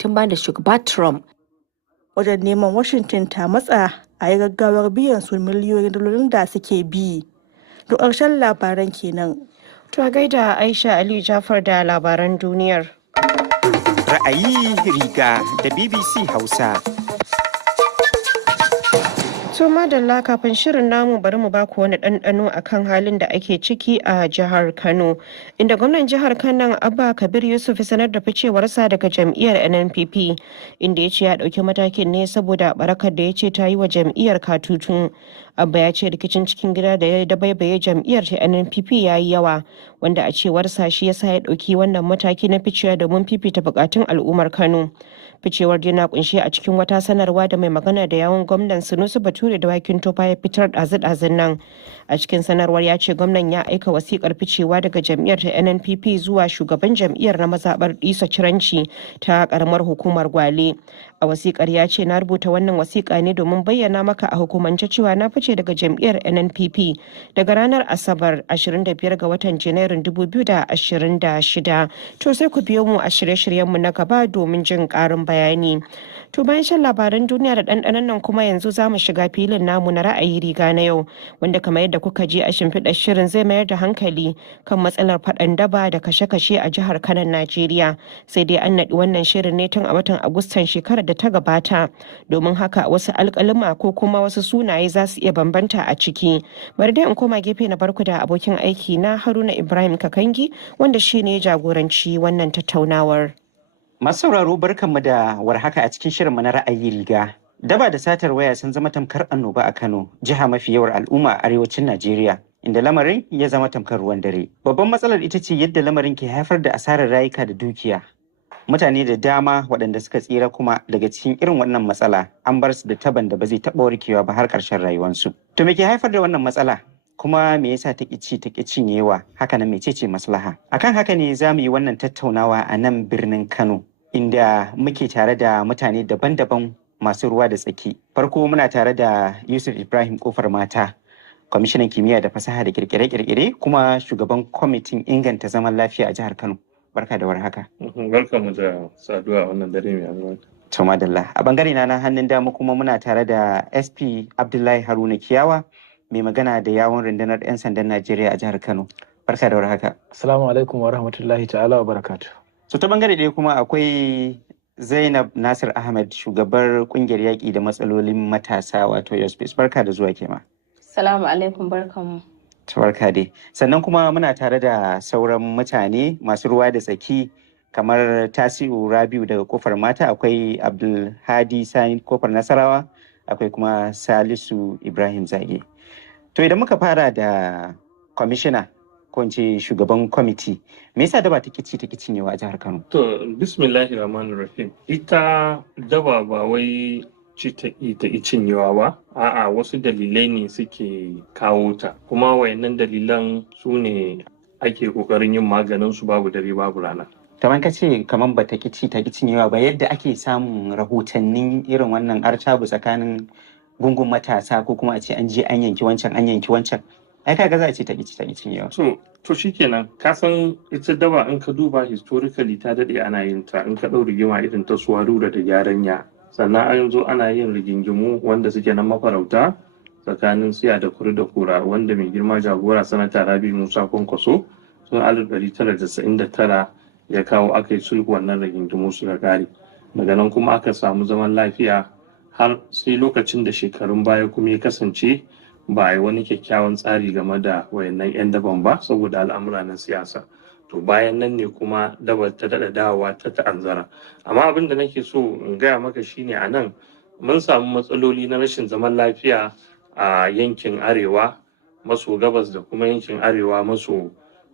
tun bayan da shugaba Trump wajen neman Washington ta matsa a yi gaggawar biyan su miliyoyin dalolin da suke bi. To ƙarshen labaran kenan. To a gaida Aisha Aliyu Jafar da labaran duniyar. Ra'ayi riga da BBC Hausa. To madalla kafin shirin namu bari mu baku wani ɗanɗano akan halin da ake ciki a jihar Kano, inda gwamnan jihar Kano Abba Kabir Yusuf ya sanar da ficewarsa daga jam'iyyar NNPP, inda ya ce ya ɗauki matakin ne saboda barakar da ya ce ta yi wa jam'iyyar katutu. Abba ya ce rikicin cikin gida da ya dabaibaye jam'iyyar ta NNPP ya yi yawa, wanda a cewarsa shi yasa ya ɗauki wannan mataki na ficewa domin fifita bukatun al'ummar Kano. Ficewar dai na kunshe a cikin wata sanarwa da mai magana da yawun gwamnan Sunusi Bature da Wakin Tofa ya fitar ɗazu-ɗazun nan. A cikin sanarwar ya ce gwamnan ya aika wasikar ficewa daga jam'iyyar ta NNPP zuwa shugaban jam'iyyar na mazaɓar Isa Ciranci ta karamar hukumar Gwale. A wasikar ya ce na rubuta wannan wasiƙa ne domin bayyana maka a hukumance cewa na fice daga jam'iyyar NNPP daga ranar Asabar 25 ga watan Janairun 2026. To sai ku biyo mu a shirye-shiryenmu na gaba domin jin ƙarin bayani. To bayan shan labaran duniya da ɗanɗanon nan kuma yanzu za mu shiga filin namu na ra'ayi riga na yau, wanda kamar yadda kuka ji a shimfiɗar shirin zai mayar da hankali kan matsalar faɗan daba da kashe-kashe a jihar Kano Najeriya. Sai dai an naɗi wannan shirin ne tun a watan Agustan shekarar da ta gabata. Domin haka wasu alƙaluma ko kuma wasu sunaye za su iya bambanta a ciki. Bari dai in koma gefe na barku da abokin aiki na Haruna Ibrahim Kakangi, wanda shi ne jagoranci wannan tattaunawar. Masu sauraro barkanmu da warhaka a cikin shirinmu na ra'ayi riga. Daba da satar waya sun zama tamkar annoba a Kano, jiha mafi yawar al'umma a arewacin Najeriya, inda lamarin ya zama tamkar ruwan dare. Babban matsalar ita ce yadda lamarin ke haifar da asarar rayuka da dukiya. Mutane da dama waɗanda suka tsira kuma daga cikin irin wannan matsala an bar su da taban da ba zai taɓa warkewa ba har ƙarshen rayuwarsu. To me ke haifar da wannan matsala? Kuma me yasa ta ƙi cinyewa? Haka nan mecece maslaha? Akan haka ne za mu yi wannan tattaunawa a nan birnin Kano, inda muke tare da mutane daban-daban masu ruwa da tsaki. Farko muna tare da Yusuf Ibrahim Kofar Mata, kwamishinan kimiyya da fasaha da kirkire-kirkire kuma shugaban kwamitin inganta zaman lafiya a jihar Kano. Barka da warhaka. Barkamu da saduwa wannan dare mai albarka. To madalla. A bangare na hannun dama kuma muna tare da SP Abdullahi Haruna Kiyawa, mai magana da yawun rundunar 'yan sandan Najeriya a jihar Kano. Barka da warhaka. Assalamu alaikum wa rahmatullahi ta'ala wa barakatuh. So ta bangare ɗaya kuma akwai Zainab Nasir Ahmed, shugabar kungiyar yaƙi da matsalolin matasa wato Yospace. Barka da zuwa kema. Salamu alaikum, barkanmu. Barka dai. Sannan kuma muna tare da sauran mutane masu ruwa da tsaki kamar Tasi'u Rabiu daga Kofar Mata, akwai Abdulhadi Sani Kofar Nasarawa, akwai kuma Salisu Ibrahim Zage. To idan muka fara da kwamishina ko ce shugaban kwamiti, me yasa daba take cinyewa a jihar Kano? To bismillahir rahmanir rahim. Ita daba ba wai ta cinyewa ba, a'a wasu dalilai ne suke kawo ta, kuma wayannan dalilan su ne ake kokarin yin maganin su babu dare babu rana. Kamar ka ce kamar ba ta cinyewa ba, yadda ake samun rahotannin irin wannan artabu tsakanin gungun matasa ko kuma a ce an je an yanki wancan ai kaga za a ce ta cinyewa. To shikenan, ka san ita daba in ka duba historically ta dade ana yin ta, in ka ɗau rigima irin ta Suwaru da Gyaranya, sannan an zo ana yin rigingimu wanda suke nan mafarauta tsakanin siya da kuri da kura, wanda mai girma jagora sanata Rabi Musa Kwankwaso sun 1999 ya kawo aka yi sulhu wannan rigingimu suka kare. Daga nan kuma aka samu zaman lafiya har sai lokacin da shekarun baya kuma ya kasance ba a yi wani kyakkyawan tsari game da wayannan 'yan daban ba saboda al'amura na siyasa. To bayan nan ne kuma dabar ta daɗa dawowa ta ta'azzara. Amma abin da nake so in gaya maka shine a nan mun samu matsaloli na rashin zaman lafiya a yankin arewa maso gabas da kuma yankin arewa maso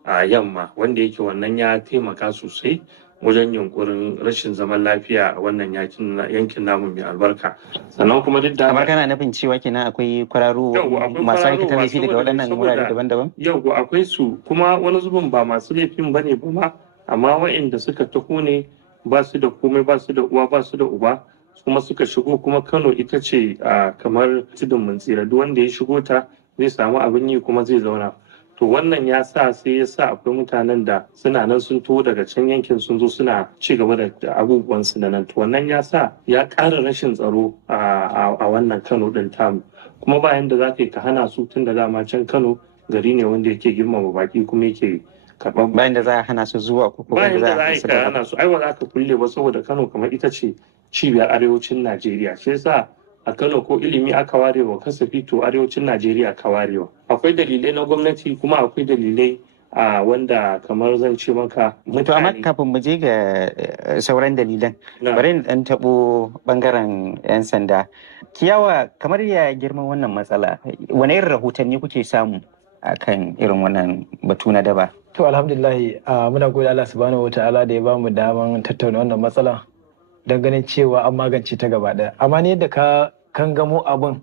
yamma, wanda yake wannan ya taimaka sosai wajen yunkurin rashin zaman lafiya a wannan yankin namu mai albarka. Sannan kuma duk da kamar kana nufin cewa kenan akwai kwararo masu aikata laifi daga waɗannan wurare daban-daban? Yau akwai su, kuma wani zubin ba masu laifin bane ba ma, amma waɗanda suka taho ne ba su da komai, ba su da uwa, ba su da uba, kuma suka shigo. Kuma Kano ita ce kamar tudun mun tsira, duk wanda ya shigo ta zai samu abin yi kuma zai zauna. to wannan ya sa akwai mutanen da suna nan sun taho daga can yankin sun zo suna ci gaba da abubuwan su da nan to wannan ya sa ya ƙara rashin tsaro a wannan Kano din tamu kuma bayan da za ka yi ka hana su tun da dama can Kano gari ne wanda yake girmama baki kuma yake karɓar bayan da za a hana su zuwa ko bayan da za a hana su ai ba za ka kulle ba saboda Kano kamar ita ce cibiyar arewacin Najeriya shi yasa a Kano ko ilimi aka ware wa kasafi to arewacin Najeriya ka warewa akwai dalilai na gwamnati kuma akwai dalilai wanda kamar zan ce maka to amma kafin mu je ga sauran dalilan bari in dan tabo bangaren yan sanda Kiyawa kamar ya girman wannan matsala wani irin rahotanni kuke samu akan irin wannan batu na daba to alhamdulillah muna gode Allah subhanahu wataala da ya bamu daman tattauna wannan matsala don ganin cewa an magance ta gaba daya amma ne yadda ka kan gamo abin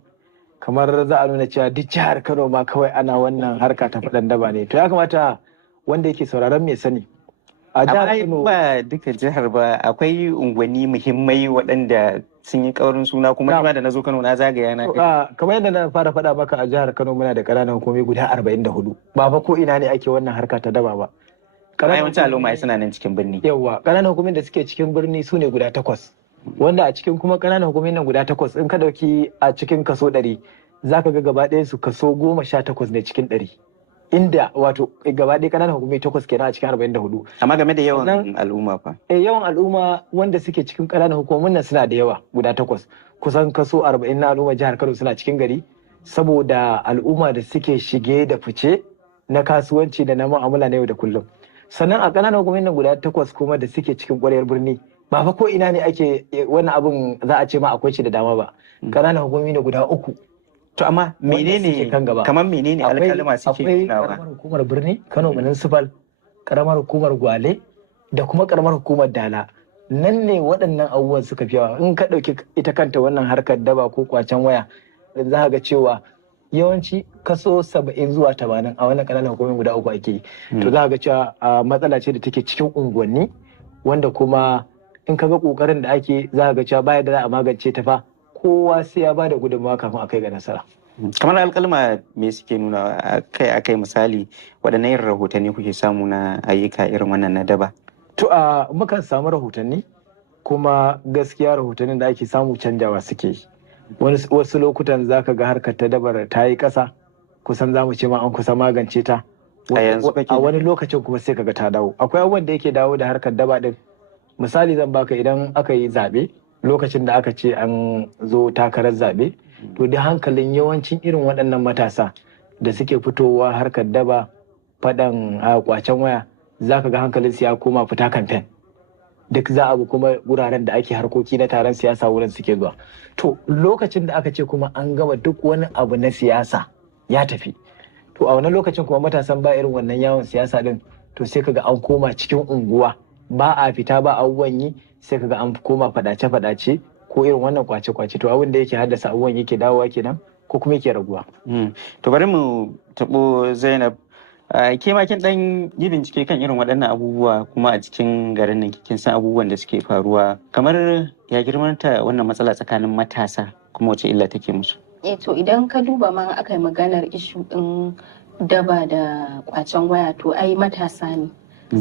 kamar za a nuna cewa duk jihar Kano ma kawai ana wannan harka ta faɗan daba ne to ya kamata wanda yake sauraron mai sani a jihar Kano ba duka jihar ba akwai unguwanni muhimmai waɗanda sun yi ƙaurin suna kuma da na zo Kano na zagaya na kamar yadda na fara faɗa maka a jihar Kano muna da ƙananan hukumomi guda 44 ba fa ko ina ne ake wannan harka ta daba ba yawancin al'umma suna nan cikin birni yawa ƙananan hukumomin da suke cikin birni su ne guda 8 wanda a cikin kuma ƙananan hukumomin nan guda 8 in ka dauki a cikin kaso 100 zaka ga gaba ɗayan su kaso 18 ne cikin 100 inda wato gaba ɗaya ƙananan hukumomi 8 kenan a cikin 44 amma game da yawan al'umma fa yawan al'umma wanda suke cikin ƙananan hukumomin nan suna da yawa guda 8 kusan kaso 40 na al'umma jihar Kano suna cikin gari saboda al'umma da suke shige da fice na kasuwanci da na mu'amala na yau da kullum sannan a ƙananan hukumomin nan guda 8 kuma da suke cikin ƙwaryar birni ba fa ko ina ne ake wannan abun za a ce ma akwai shi da dama ba ƙananan hukumomi ne guda 3 to amma menene kamar menene alƙalima suke nunawa karamar hukumar birni Kano municipal karamar hukumar Gwale da kuma karamar hukumar Dala nan ne waɗannan abubuwan suka fi yawa in ka ɗauki ita kanta wannan harkar daba ko kwacen waya za ka ga cewa yawanci kaso 70 zuwa 80 a wannan ƙananan hukumomi guda 3 ake yi to za ka ga cewa matsala ce da take cikin unguwanni wanda kuma in ka ga ƙoƙarin da ake za ka ga cewa baya da za a magance ta fa kowa sai ya ba da gudunmawa kafin a kai ga nasara. Kamar alƙalma me suke nuna akai misali waɗannan irin rahotanni kuke samu na ayyuka irin wannan na daba? To mukan samu rahotanni kuma gaskiya rahotannin da ake samu canjawa suke yi. Wasu lokutan za ka ga harkar ta dabar ta yi ƙasa kusan za mu ce ma an kusa magance ta. A wani lokacin kuma sai ka ga ta dawo. Akwai abubuwan da yake dawo da harkar daba ɗin. Misali zan baka idan aka yi zaɓe lokacin da aka ce an zo takarar zaɓe to da hankalin yawancin irin waɗannan matasa da suke fitowa harkar daba faɗan kwacen waya za ka ga hankalin ya koma fita kamfen duk za a bi kuma wuraren da ake harkoki na taron siyasa wurin suke zuwa to lokacin da aka ce kuma an gama duk wani abu na siyasa ya tafi to a wani lokacin kuma matasan ba irin wannan yawon siyasa din to sai kaga an koma cikin unguwa ba a fita ba abubuwan yi sai kaga an koma fadace-fadace ko irin wannan kwace-kwace to abin da yake haddasa abubuwan yake dawowa kenan ko kuma yake raguwa. To bari mu taɓo Zainab ke ma kin dan yi bincike kan irin waɗannan abubuwa kuma a cikin garin nan kin san abubuwan da suke faruwa kamar ya girmanta wannan matsala tsakanin matasa kuma wace illa take musu. To idan ka duba ma aka yi maganar ishu din daba da kwacen waya to ai matasa ne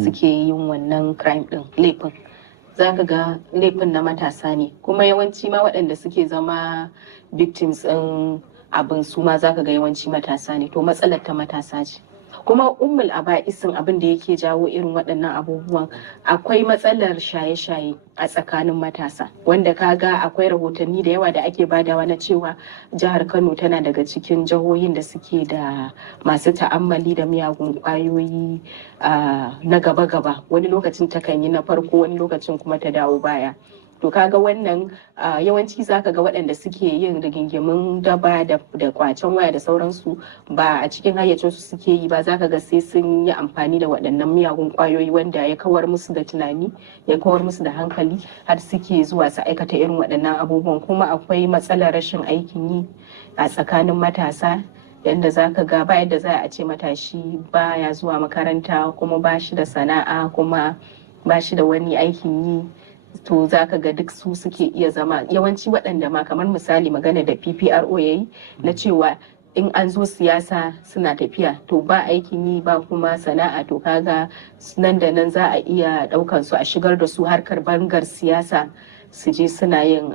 suke yin wannan crime din laifin za ka ga laifin na matasa ne kuma yawanci ma waɗanda suke zama victims ɗin abin su ma za ka ga yawanci matasa ne to matsalar ta matasa ce kuma ummul aba'isin abin da yake jawo irin waɗannan abubuwan akwai matsalar shaye-shaye a tsakanin matasa wanda kaga akwai rahotanni da yawa da ake badawa na cewa jihar Kano tana daga cikin jihohin da suke da masu ta'ammali da miyagun kwayoyi na gaba-gaba wani lokacin takan yi na farko wani lokacin kuma ta dawo baya to kaga wannan yawanci zaka ga waɗanda suke yin rigingimin daba da kwacen waya da sauransu ba a cikin hayyacinsu suke yi ba zaka ga sai sun yi amfani da waɗannan miyagun kwayoyi wanda ya kawar musu da tunani ya kawar musu da hankali har suke zuwa su aikata irin waɗannan abubuwan kuma akwai matsalar rashin aikin yi a tsakanin matasa yadda za ka ga ba yadda za a ce matashi baya zuwa makaranta kuma ba shi da sana'a kuma ba shi da wani aikin yi to za ka ga duk su suke iya zama yawanci waɗanda ma kamar misali magana da PPRO ya yi na cewa in an zo siyasa suna tafiya to ba aikin yi ba kuma sana'a to kaga nan da nan za a iya ɗaukan su a shigar da su harkar bangar siyasa su je suna yin